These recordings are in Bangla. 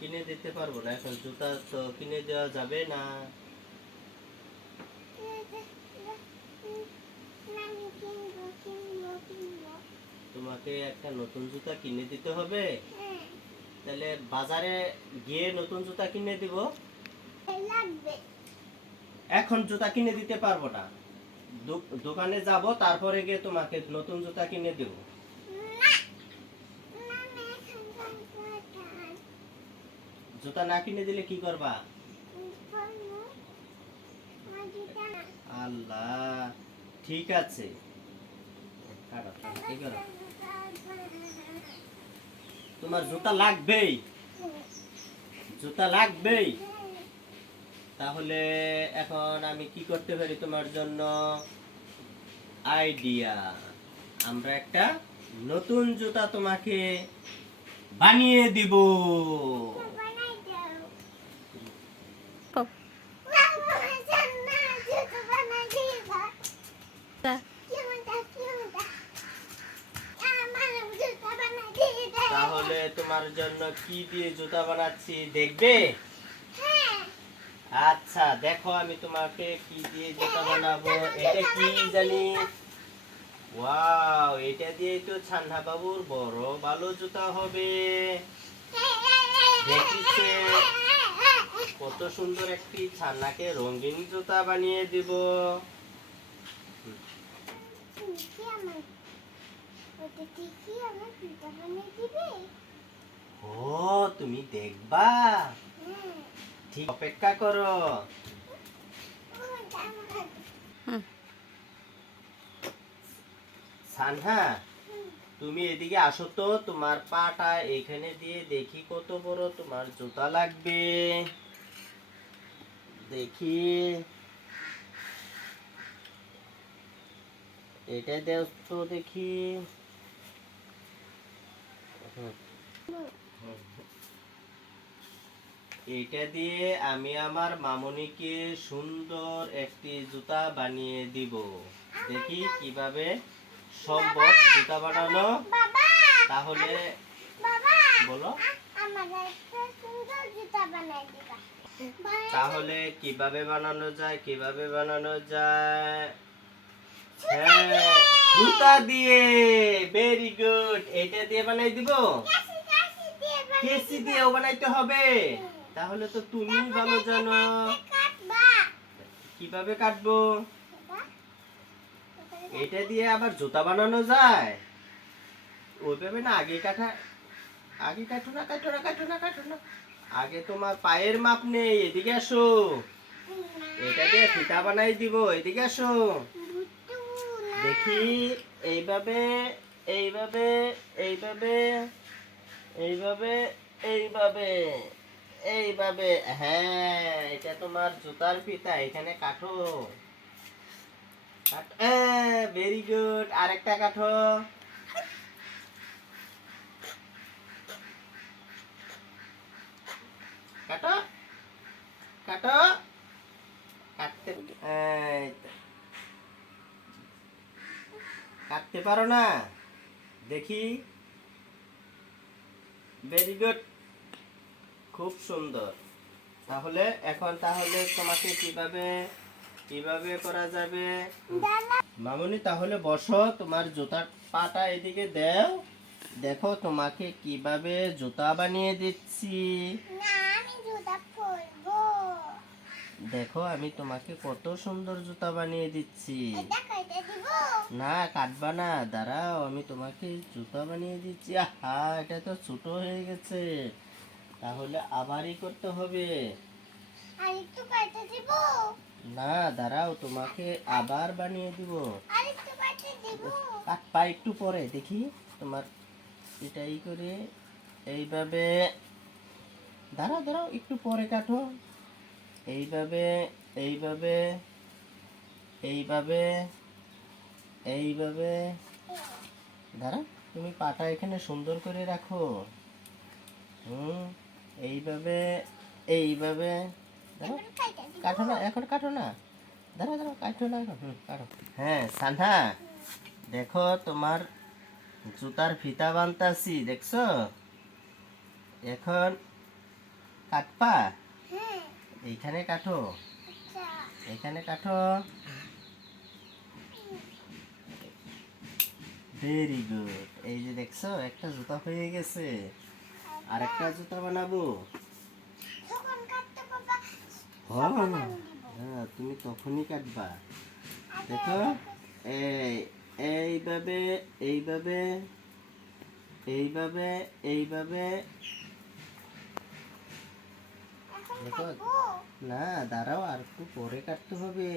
কিনে দিতে পারবো না, এখন জুতা তো কিনে দেওয়া যাবে না। তোমাকে একটা নতুন জুতা কিনে দিতে হবে। তাহলে বাজারে গিয়ে নতুন জুতা কিনে দিব। এখন জুতা কিনে দিতে পারবো না, দোকানে যাব, তারপরে গিয়ে তোমাকে নতুন জুতা কিনে দেব। জুতা না কিনে দিলে কি করবা? আল্লাহ, ঠিক আছে, তোমার জুতা লাগবেই, জুতা লাগবেই। তাহলে এখন আমি কি করতে পারি তোমার জন্য? আইডিয়া, আমরা একটা নতুন জুতা তোমাকে বানিয়ে দিব। তাহলে তোমার জন্য কি দিয়ে জুতা বানাচ্ছি দেখবে? আচ্ছা দেখো, আমি তোমাকে কি দিয়ে জুতা বানাবো। এটা কি জানি, ওয়াও, এটা দিয়ে তো ছান্না বাবুর বড় ভালো জুতা হবে। দেখিছে কত সুন্দর একটি ছান্নাকে রঙিন জুতা বানিয়ে দিব। ও, তুমি দেখবা? ঠিক, অপেক্ষা করো। সানহা, তুমি এদিকে আসো তো, তোমার পাটা এখানে দিয়ে দেখি কত বড় তোমার জুতা লাগবে। দেখি, এটা দেও তো দেখি। এটা দিয়ে আমি আমার মামনিকে সুন্দর একটি জুতা বানিয়ে দিব। দেখি কিভাবে সম্ভব জুতা বানানো। তাহলে বলো, তাহলে কিভাবে বানানো যায়, কিভাবে বানানো যায়? হ্যাঁ, জুতা দিয়ে। ভেরি গুড, এটা দিয়ে বানাই দিব। কেসি দিয়েও বানাইতে হবে। তাহলে তো তুমি ভালো জানো। কিভাবে কাটবো? এটা দিয়ে আবার জুতা বানানো যায়? ওইভাবে না, আগে কাটা, আগে কাটো না, কাটো না, কাটো না, কাটো না। আগে তোমার পায়ের মাপ নেই, এদিকে আসো। এটা দিয়ে ফিতা বানাই দিব, এদিকে আসো। দেখি, এইভাবে, এইভাবে, এইভাবে, এইভাবে, এইভাবে, এইভাবে। হ্যাঁ, এটা তোমার জুতার ফিতা, এখানে কাটো। ভেরি গুড, আরেকটা কাটো। কাটো, কাটো, কাটতে, কাটতে পারো না? দেখি, ভেরি গুড, খুব সুন্দর। তাহলে এখন তাহলে তোমাকে কিভাবে কিভাবে করা যাবে? মামুনি, তাহলে বসো, তোমার জুতার পাটা এদিকে দাও। দেখো তোমাকে কিভাবে জুতা বানিয়ে দিচ্ছি। দেখো আমি তোমাকে কত সুন্দর জুতা বানিয়ে দিচ্ছি। না, কাটবা না, দাঁড়াও, আমি তোমাকে জুতা বানিয়ে দিচ্ছি। আহা, এটা তো ছোট হয়ে গেছে, তাহলে আবারই করতে হবে। না, দাঁড়াও, তোমাকে আবার বানিয়ে দিব। পা একটু পরে দেখি, তোমার এটাই করে এইভাবে। দাঁড়াও দাঁড়াও, একটু পরে কাটো। এইভাবে, এইভাবে, এইভাবে, এইভাবে। দাঁড়াও, তুমি পাটা এখানে সুন্দর করে রাখো। এইভাবে, এইভাবে। দাঁড়াও, কাটো না, এখন কাটো না, দাঁড়াও দাঁড়াও, কাটো না এখন, কাটো। হ্যাঁ সানহা, দেখো তোমার জুতার ফিতা বানতাছি, দেখছো? এখন কাটপা? এইখানে কাটো, এইখানে কাটো। Very good. এই যে দেখছো একটা জুতা হয়ে গেছে, আর একটা জুতা বানাবো। হ্যাঁ, তুমি তখনই কাটবা। দেখো, এই এইভাবে এইভাবে এইভাবে এইভাবে। দেখো, না দাঁড়াও, আর একটু পরে কাটতে হবে।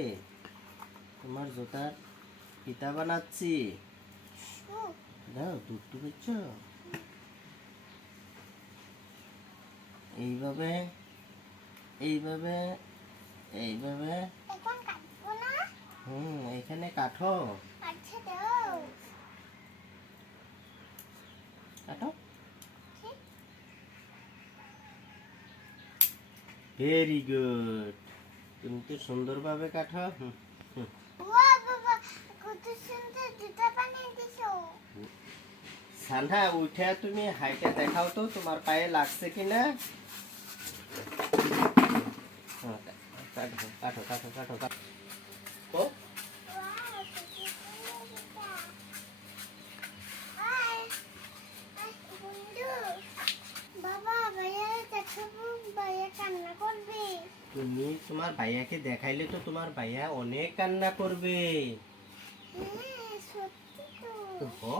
তোমার জুতার ফিতা বানাচ্ছি। দাও, দুধ দিচ্ছ। এইভাবে এইভাবে এইভাবে। এখানে কাটো, কাটো। Very good. তুমি তো সুন্দরভাবে কাটো। সান্ধ্যা, উঠে তুমি হাইটে দেখাও তো তোমার পায়ে লাগছে কিনা। কাটো কাটো কাটো কাটো কাটো। ও, তুমি তোমার ভাইয়াকে দেখাইলে তো তোমার ভাইয়া অনেক কান্না করবে। ও,